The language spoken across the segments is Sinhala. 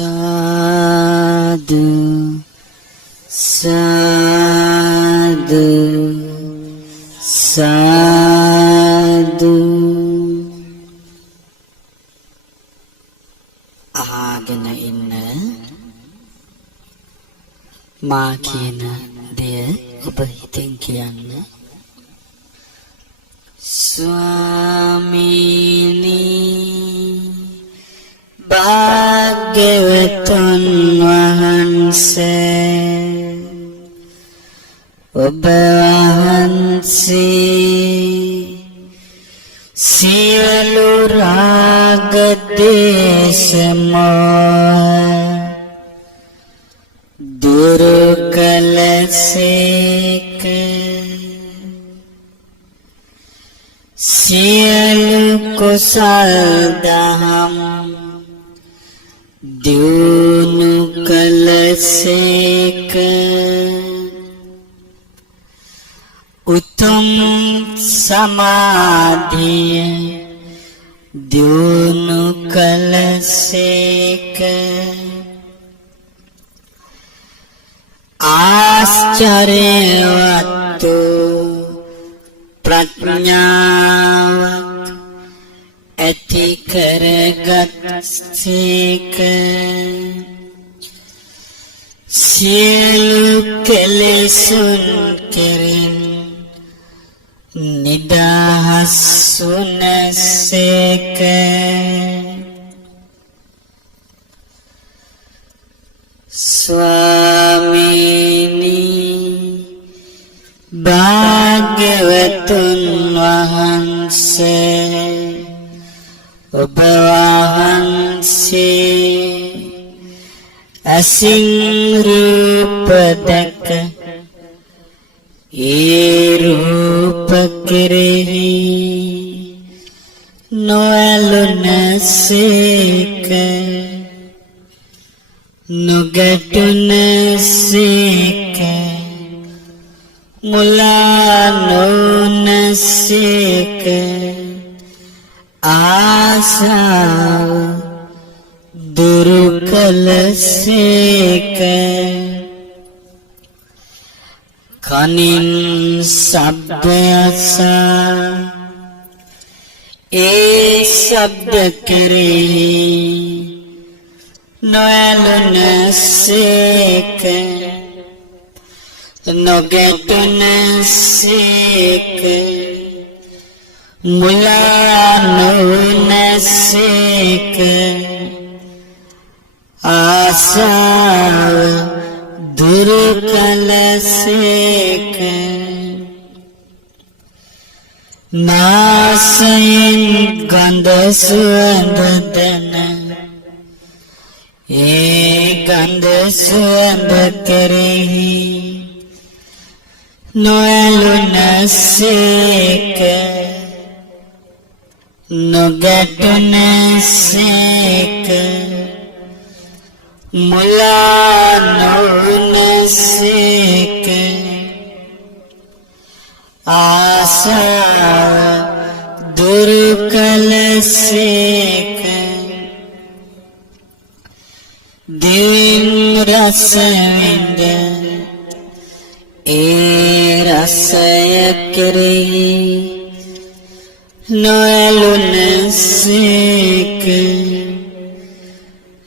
साधु साधु साधु අහගෙන ඉන්න මා කියන දෙය ඔබ හිතෙන් කියන්න. ස්වාමීනි භාග්‍යවතුන් වහන්සේ ඔබ වහන්සේ සියලු රාග දේශ මොහ දුරු කළසේක. සියලු කුසල් දහම් දියුණු කළසේක. උතුම් සමාධිය දියුණු කළසේක. ආශ්චර්යවත් ප්‍රඥාවක් ඇති කරගත්සේක. සියලු කෙලෙසුන් කෙරෙන් නිදහස් වුණසේක. ස්වාමීනි භාග්‍යවතුන් වහන්සේ ඔබ වහන්සේ අසින් රූප දැක ඒ රූප කෙරෙහි නොඇලුනසේක නොගැටුනසේක මුලා නොවුනසේක. ආසාව දුරු කළසේක. කනින් ශබ්ද අසා ඒ ශබ්ද කෙරෙහි නොඇලුනසේක නොගැටුනසේක මුලා නොවුනසේක. ආසාව දුරු කළසේක. නාසයෙන් ගන්ධ සුවඳ දැන ඒ ගන්ධ සුවඳ කෙරෙහි නොඇලුනසේක නොගැටුනසේක මුලා නොවුනසේක. ආසාව දුරු කළසේක. දිවින් රස විඳ ඒ රසය කෙරෙහි නොඇලුනසේක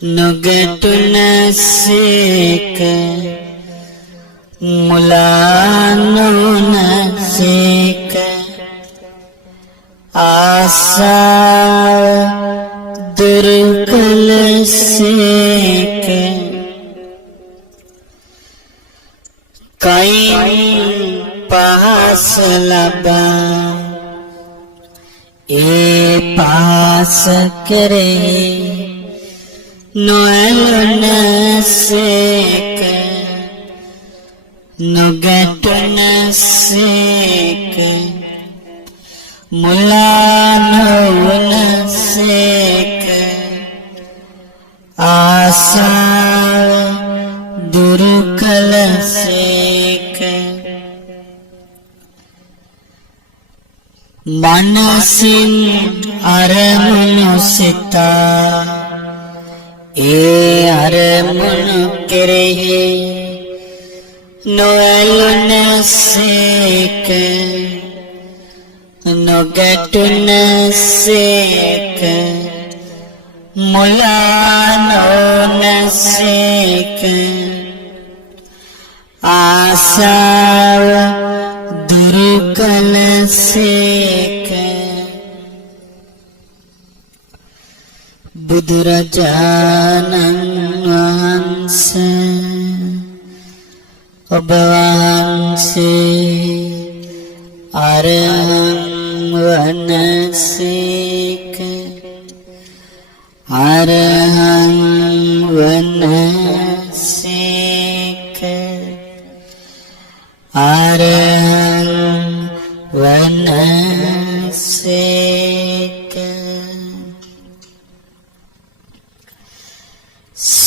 නොගැටුනසේක මුලා නොවුනසේක. ආසාව දුරු කළසේක. කයින් පහස ලබා ඒ පහස කෙරෙහි නොඇලුනසේක නොගැටුනසේක මුලා නොවුනසේක. ආසාව දුරු කළසේක. මනසින් අරමුණු සිතා ඒ අරමුණු කෙරෙහි නොඇලුනසේක නොගැටුනසේක මුලා නොවනසේක ආසාව දුරු කළසේක බුදුරජාණන් වහන්සේ ඔබ වහන්සේ අරහං වනසේක අරහං වනසේක අරහං වනසේක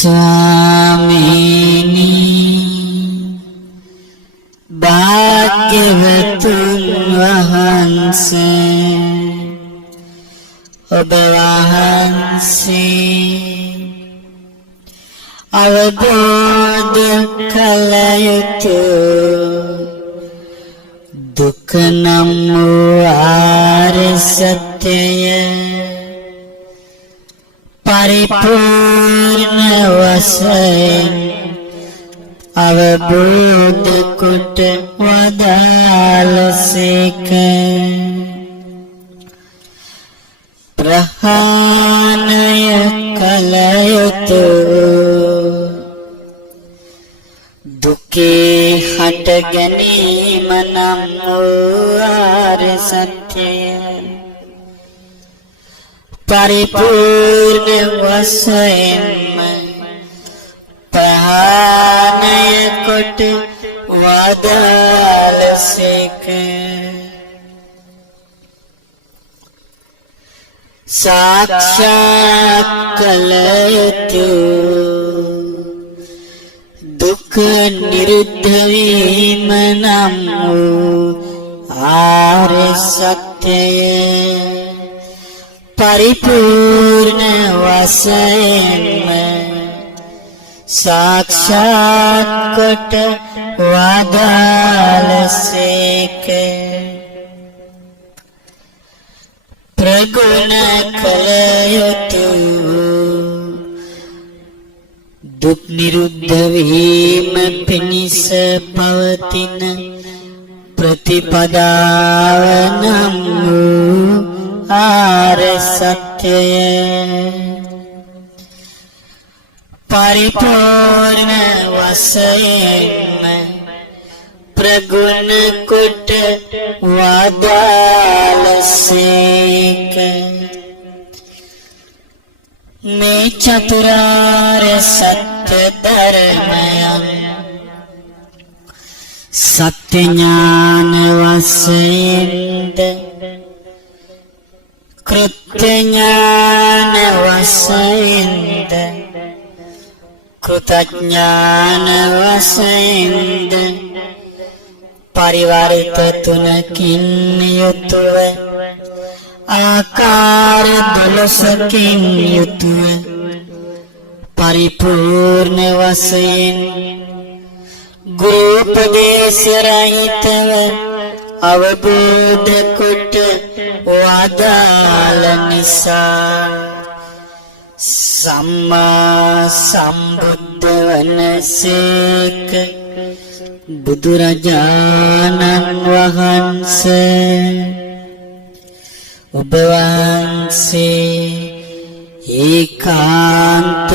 ස්වාමීනි භාග්‍යවතුන් වහන්සේ ඔබ වහන්සේ අවබෝධ කළ යුතු දුක නම් වූ ආර්ය සත්‍යය පරිපූර්ණ වශයෙන් අවබෝධ කොට වදාළසේක ප්‍රහාණය කළ යුතු දුකේ හට ගැනීම නම් වූ ආර්ය සත්‍යය පරිපූර්ණ වශයෙන්ම ප්‍රහාණය කොට වදාළසේක සාක්ෂාත් කළ යුතු දුක නිරුද්ධ වීම නම් වූ ආර්ය සත්‍යය පරිපූර්ණ වශයෙන්ම සාක්ෂාත් කොට වදාළසේක ප්‍රගුණ කළ යුතු දුක් නිරුද්ධ වීම පිණිස පවතින ප්‍රතිපදාව නම් වූ ආර්ය සත්‍යය පරිපූර්ණ වශයෙන්ම ප්‍රගුණ කොට වදාළසේක මේ චතුරාර්ය සත්‍ය ධර්මයන් සත්‍ය ඥාන වශයෙන්ද කෘත්‍ය ඥාන වශයෙන්ද කෘතඥාන වශයෙන්ද පරිවර්ත තුනකින් යුතුව ආකාර 12කින් යුතුව පරිපූර්ණ වශයෙන් ගුරුපදේශ රහිතව අවබෝධ කොට වදාළ නිසා සම්මා සම්බුද්ධ වනසේක බුදුරජාණන් වහන්සේ ඔබ වහන්සේ ඒකාන්තයෙන්ම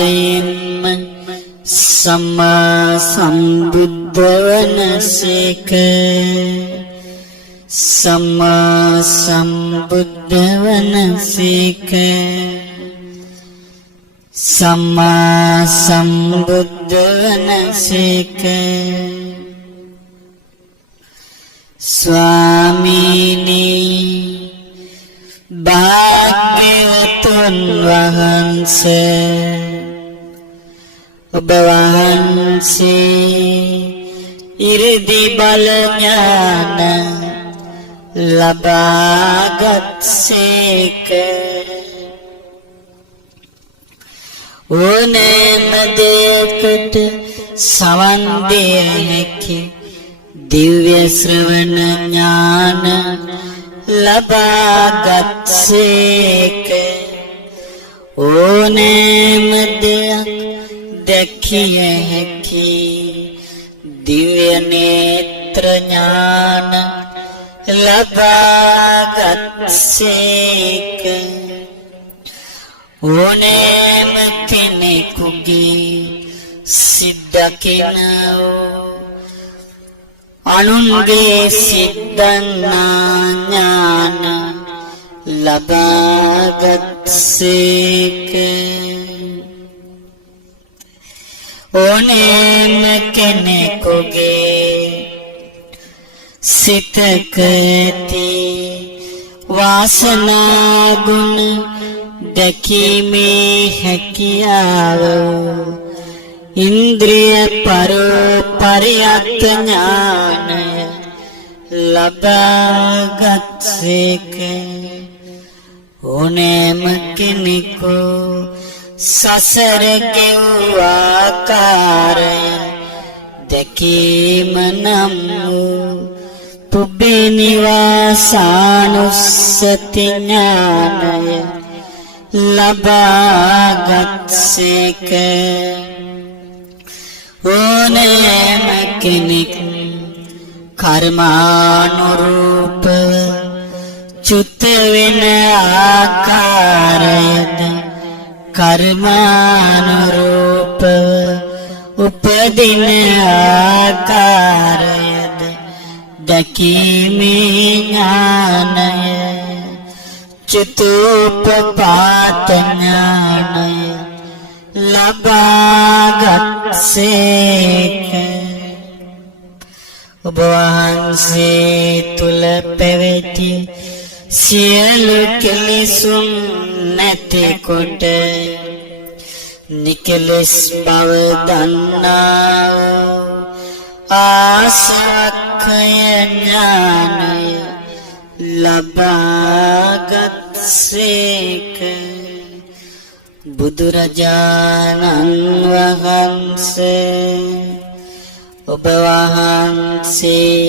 සම්මා සම්බුද්ධ වනසේක සම්මා සම්බුද්ධ වනසේක සම්මා සම්බුද්ධ වනසේක ස්වාමීනි භාග්‍යවතුන් වහන්සේ ඔබ වහන්සේ ඉරිදි බල ඥාන ලබාගත් සේක ඕනෑම දෙයකට සවන් දිය හැකි දිව්‍ය ශ්‍රවණ ඥාන ලබාගත්සේක. ඕනෑම දෙයක් දැකිය හැකි දිව්‍ය නේත්‍ර ඥාන ලබාගත්සේක. ඕනෑම කෙනෙකුගේ සිද්දකිනෝ අනුන්ගේ සිද්දන්නා ඥාන ලබාගත්සේක. ඕනෑම කෙනෙකුගේ සිතක ඇති වාසනා ගුණ දැකීමේ හැකියාව ඉන්ද්‍රිය පරියත් ඥානය ලබාගත්සේක. ඕනෑම කෙනෙකු සසර ගෙවූ ආකාරය දැකීම නම් වූ පුබ්බේ නිවාසානුස්සති ඥානය ලබාගත්සේක. ඕනෑම කෙනෙක් කර්මානුරූපව චුත වෙන ආකාරයද කර්මානුරූපව උපදින ආකාරයද දැකීමේ ඥානය චතුප්පපාත ඥානය ලබාගත්සේක. ඔබ වහන්සේ තුල පැවති සියලු කෙලෙසුන් නැතිකොට නිකලස් බව දන්නා ආසක්ඛය ඥානය ලබාගත්සේක. බුදුරජාණන් වහන්සේ ඔබ වහන්සේ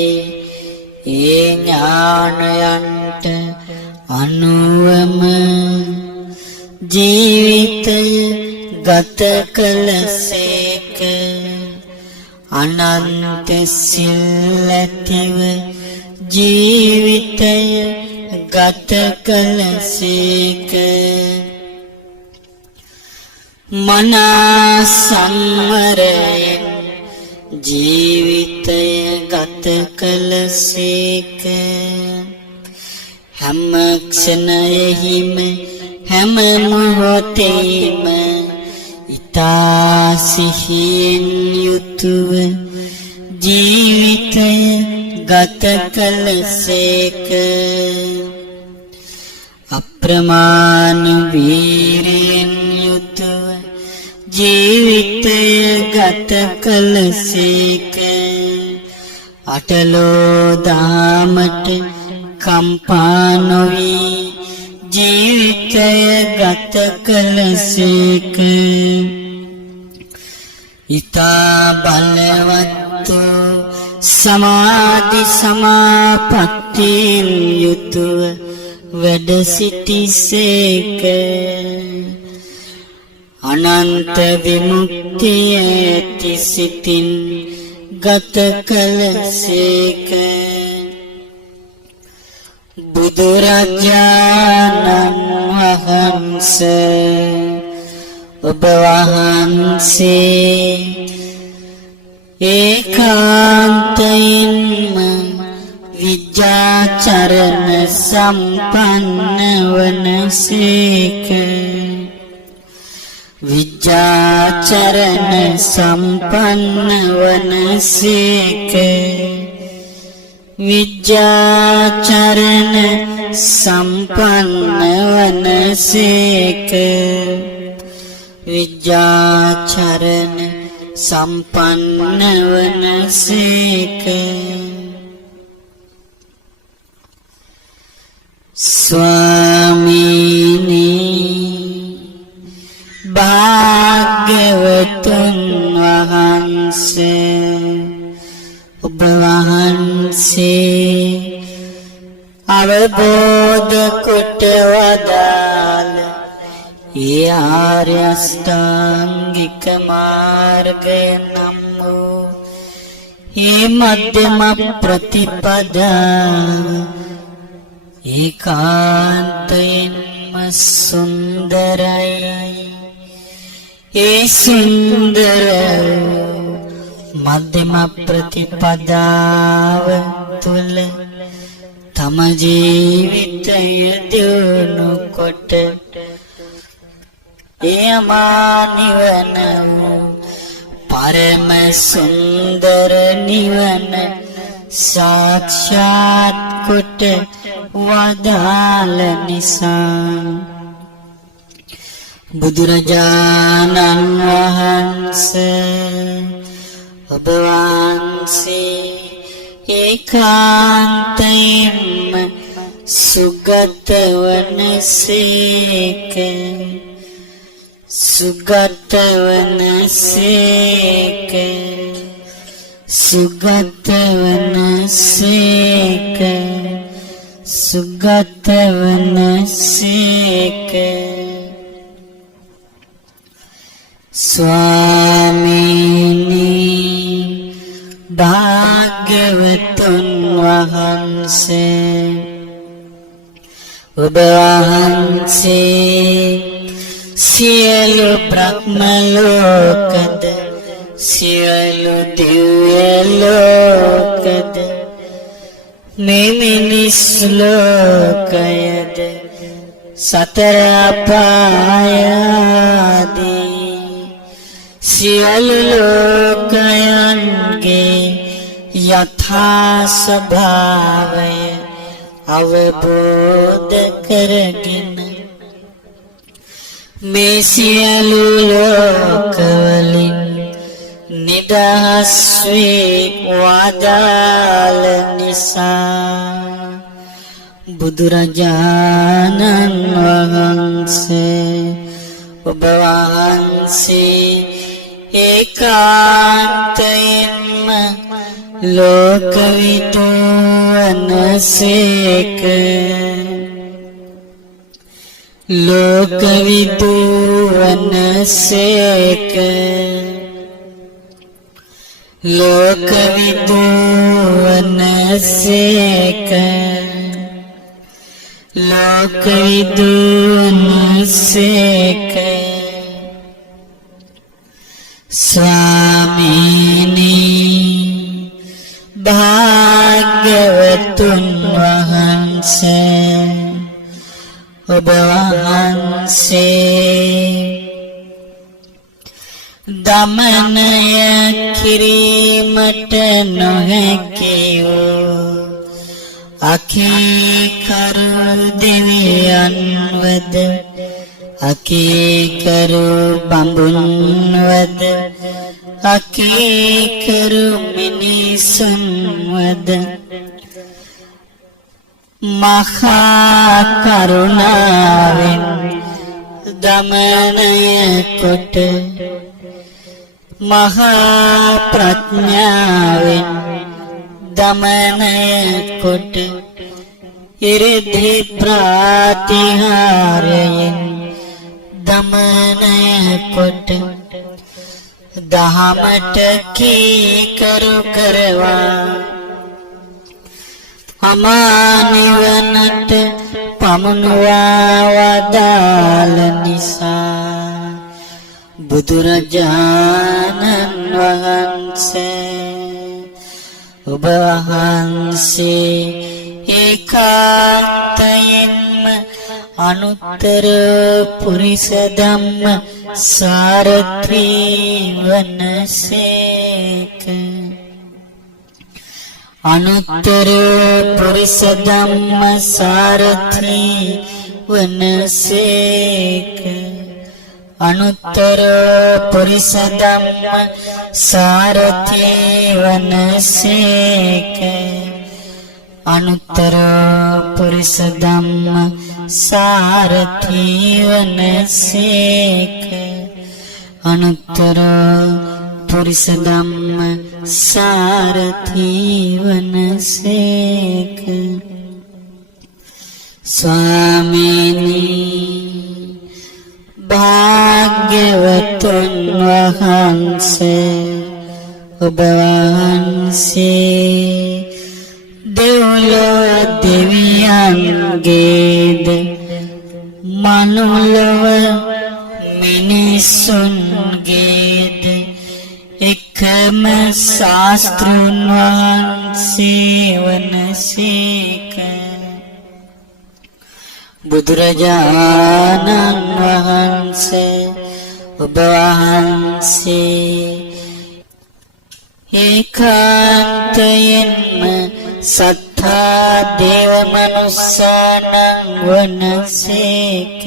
ඒ ඥානයන්ට අනුවම ජීවිතය ගත කළසේක. අනන්ත සිල් ඇතිව ජීවිතය ගත කළසේක. මනා සංවරයෙන් ජීවිතය ගත කළසේක. හැම ක්ෂණයෙහිම හැම මොහොතේම ඊතා සිහියෙන් යුතුව ජීවිතය ගත කළසේක. අප්‍රමාණ වීරියෙන් යුතුව ජීවිතය ගත කළසේක. අටලෝ දාමට කම්පා නොවී ජීවිතය ගත කළසේක. ඊතා බලවත් සමාධි සමාපත්තියෙන් යුතුව වැඩ සිටිසේක. අනන්ත විමුක්තිය ඇති සිතින් ගත කළසේක. බුදුරජාණන් වහන්සේ ඔබ වහන්සේ ඒකාන්තයෙන්ම විජ්ජාචරණ සම්පන්න වනසේක. විජ්ජාචරණ සම්පන්න වනසේක. විජ්ජාචරණ සම්පන්න වනසේක. විජ්ජාචරණ සම්පන්න වනසේක. ස්වාමීනි භාග්‍යවතුන් වහන්සේ ඔබ වහන්සේ අවබෝධ කොට වදාළ ඒ ආර්ය අෂ්ටාංගික මාර්ගය නම් වූ ඒ මධ්‍යම ප්‍රතිපදාව ඒකාන්තයෙන්ම සුන්දරයි. ඒ සුන්දර මධ්‍යම ප්‍රතිපදාව තුල තම ජීවිතය දියුණු කොට එයමා නිවන වූ පරම සුන්දර නිවන සාක්ෂාත් කොට වදාළ නිසා බුදුරජාණන් වහන්සේ ඔබ වහන්සේ ඒකාන්තයෙන්ම සුගත වනසේක සුගත වනසේක සුගත වනසේක සුගත වනසේක. ස්වාමීනි භාග්‍යවතුන් වහන්සේ ඔබ වහන්සේ සියලු බ්‍රහ්ම ලෝකද සියලු දිව්‍ය ලෝකද මේ මිනිස් ලෝකයද සතර අපායාදී සියලු ලෝකයන්ගේ යථා ස්වභාවය අවබෝධ කරගෙන මේ සියලු ලෝකවලින් නිදහස් වී වදාළ නිසා බුදුරජාණන් වහන්සේ ඔබ වහන්සේ ඒකාන්තයෙන්ම ලෝකවිදු වනසේක ලෝකවිදු වනසේක ලෝකවිදු වනසේක ලෝකවිදු වනසේක. ස්වාමීනි භාග්‍යවතුන් වහන්සේ ඔබ වහන්සේ දමනය කිරීමට නොහැකි වූ අකීකරු දෙවියන්වද අකීකරු බඹුන්වද අකීකරු මිනිසුන්වද මහා කරුණාවෙන් දමනය කොට මහා ප්‍රඥාවෙන් දමනය කොට ඉරිදි ප්‍රාතිහාරයෙන් දමනය කොට දහමට කීකරු කරවා අමා නිවනට පමුණුවා වදාළ නිසා බුදුරජාණන් වහන්සේ ඔබ වහන්සේ ඒකාන්තයෙන්ම අනුත්තර පුරිස ධම්ම සාරථී වනසේක අනුත්තර පුරිස ධම්ම සාරථී වනසේක අනුත්තර පුරිස ධම්ම සාරථී වනසේක අනුත්තර පුරිස ධම්ම සාරථී වනසේක අනුත්තර පුරිස ධම්ම සාරථී වනසේක. ස්වාමීනි භාග්‍යවතුන් වහන්සේ ඔබ වහන්සේ දෙව්ලොව දෙවියන්ගේද මනුලොව මිනිසුන්ගේද එකම ශාස්ත්‍රුන් වහන්සේ වනසේක. බුදුරජාණන් වහන්සේ ඔබ වහන්සේ ඒකාන්තයෙන්ම සත්තා දේව මනුස්සානං වනසේක.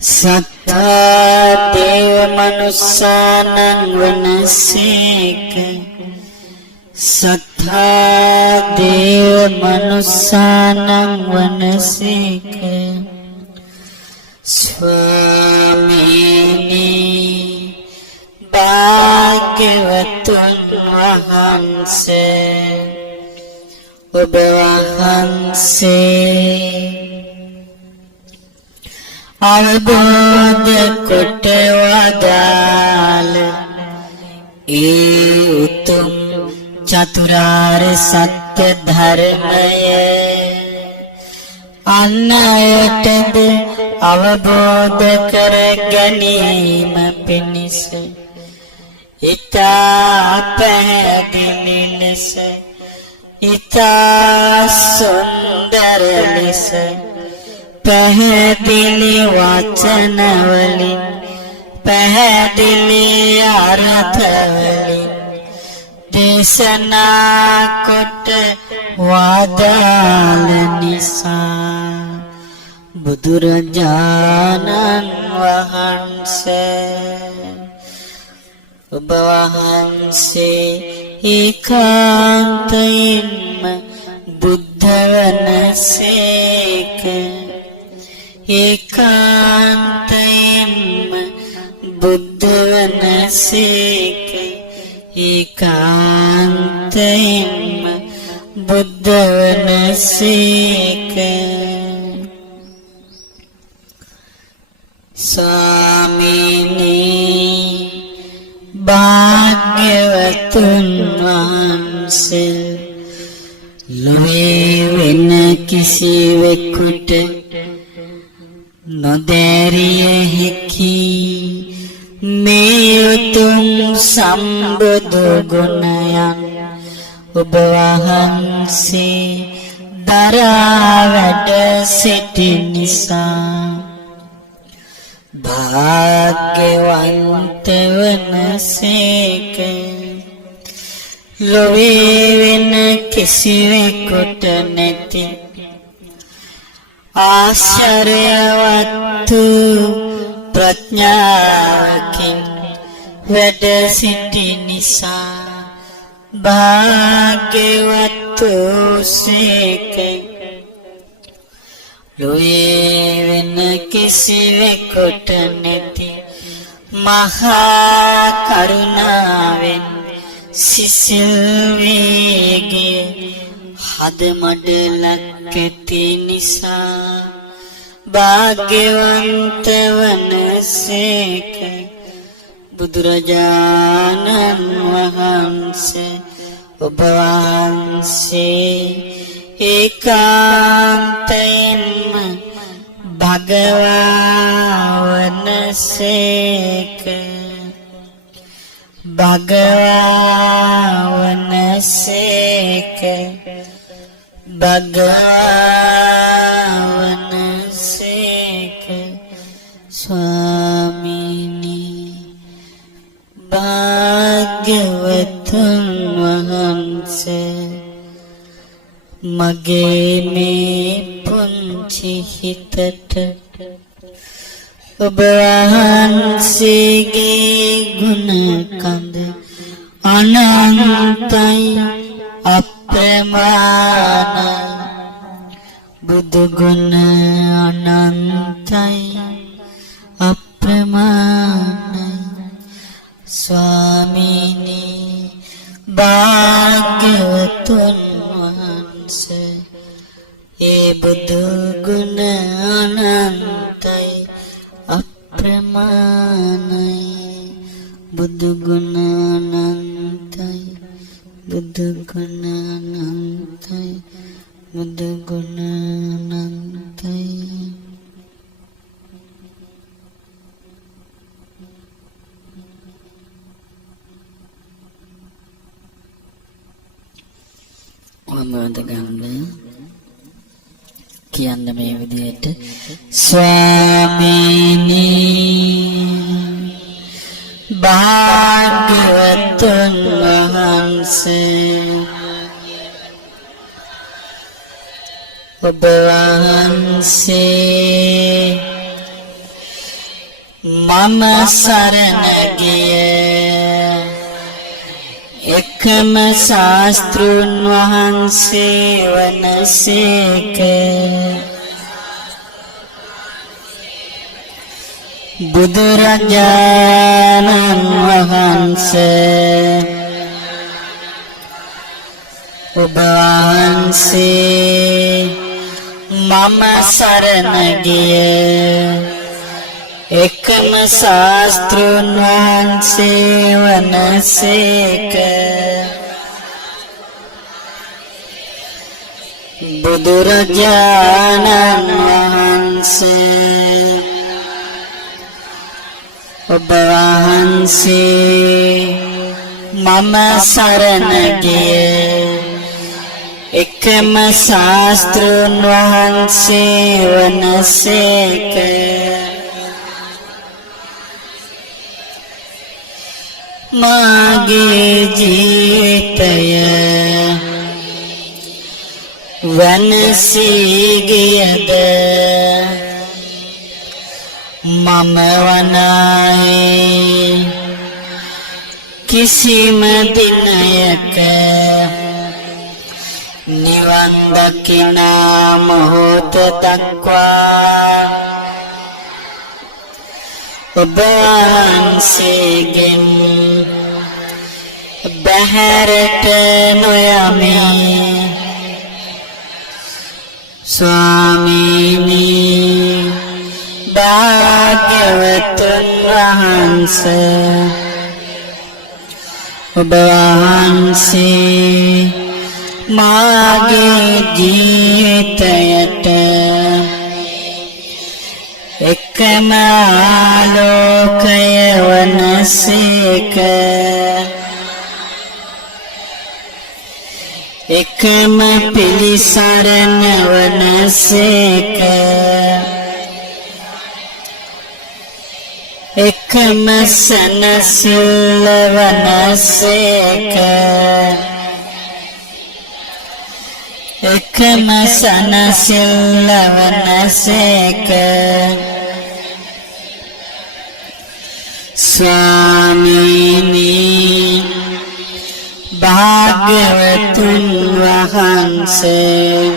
සත්තා දේව මනුස්සානං වනසේක. සත්තා දේව මනුස්සානං වනසේක. ස්වාමීනි භාග්‍යවතුන් වහන්සේ ඔබ වහන්සේ අවබෝධ කොට වදාළ ඒ උතුම් චතුරාර්ය සත්‍ය ධර්මය අන් අයටද අවබෝධ කර ගැනීම පිණිස ඉතා පැහැදිලි ලෙස ඉතා සුන්දර ලෙස පැහැදිලි වචනවලින් පැහැදිලි අර්ථවලින් දේශනා කොට වදාළ නිසා බුදුරජාණන් වහන්සේ ඔබ වහන්සේ ඒකාන්තයෙන්ම බුද්ධ වනසේක. ඒකාන්තයෙන්ම බුද්ධ වනසේක. ඒකාන්තයෙන්ම බුද්ධ වනසේක. ස්වාමීනි භාග්‍යවතුන් වහන්සේ ලොවේ වෙන කිසිවෙකුට නොදැරිය හැකි මේ උතුම් සම්බුදු ගුණයන් ඔබ වහන්සේ දරා වැඩ සිටි නිසා භාග්‍යවන්ත වනසේක. ලොවේ වෙන කිසිවෙකුට නැති ආශ්චර්යවත් ප්‍රඥාවකින් වැඩ සිටි නිසා භාග්‍යවත් සේක. ලොවේ වෙන කිසිවෙකුට නැති මහා කරුණාවෙන් සිසිල් වේගය හද මඩලක් ඇති නිසා භාග්‍යවන්ත වනසේක. බුදුරජාණන් වහන්සේ ඔබ වහන්සේ ඒකාන්තයෙන්ම භගවා වනසේක. භගවා වනසේක. භගවා වනසේක. ස්වාමීනි භාග්‍යවතුන් වහන්සේ මගේ මේ පුංචි හිතට ඔබ වහන්සේගේ ගුණ කඳ අනන්තයි අප්‍රමාණයි. බුදු ගුණ අනන්තයි අප්‍රමාණයි. භාග්‍යවතුන් වහන්සේ ඒ බුදු ගුණ අනන්තයි අප්‍රමාණයි බුදු ගුණ අනන්තයි බුදු ගුණ අනන්තයි බුදු ගුණ අනන්තයි මොනවද ගන්න කියන්න මේ විදිහට ස්වාමීනි භාග්‍යවතුන් වහන්සේ ඔබ වහන්සේ මම සරණ ගියේ එකම ශාස්ත්‍රුන් වහන්සේ වනසේක බුදුරජාණන් වහන්සේ ඔබ වහන්සේ මම සරණ ගියේ එකම ශාස්ත්‍රුන් වහන්සේ වනසේක බුදුරජාණන් වහන්සේ ඔබ වහන්සේ මම සරණ ගියේ එකම ශාස්ත්‍රුන් වහන්සේ වනසේක මාගේ ජීවිතය වනසී ගියද මම වනායේ කිසිම දිනයක නිවන් දකිනා මොහොත දක්වා ඔබ වහන්සේගෙන් බහැරට නොයමි ස්වාමීනි භාග්‍යවතුන් වහන්සේ ඔබ වහන්සේ මාගේ ජීවිතයට එකම ආලෝකය වනසේක එකම පිළිසරණ වනසේක එකම සනසිල්ල වනසේක එකම සනසිල්ල වනසේක ස්වාමීනි භාග්‍යවතුන් වහන්සේ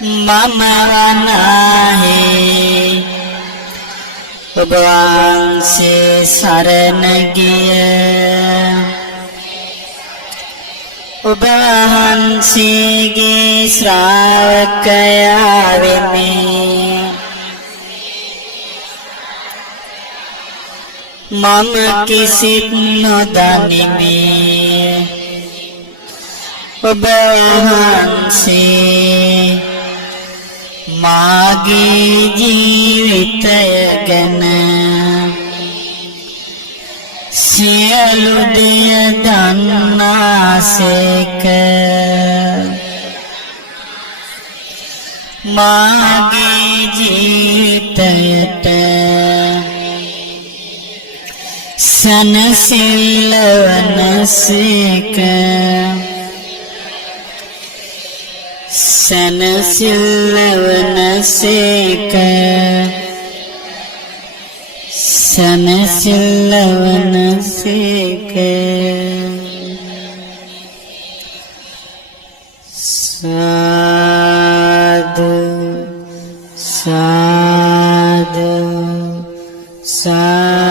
මම වනාහි ඔබ වහන්සේ සරණ ගියේ ඔබ වහන්සේගේ ශ්‍රාවකයා වෙමි මම කිසිත් නොදනිමි ඔබ වහන්සේ මාගේ ජීවිතය ගැන සියලු දෙය දන්නාසේක මාගේ ජීවිතයට සනසිල්ල වනසේක සනසිල්ල වනසේක සනසිල්ල වනසේක සාදු සාදු සාදු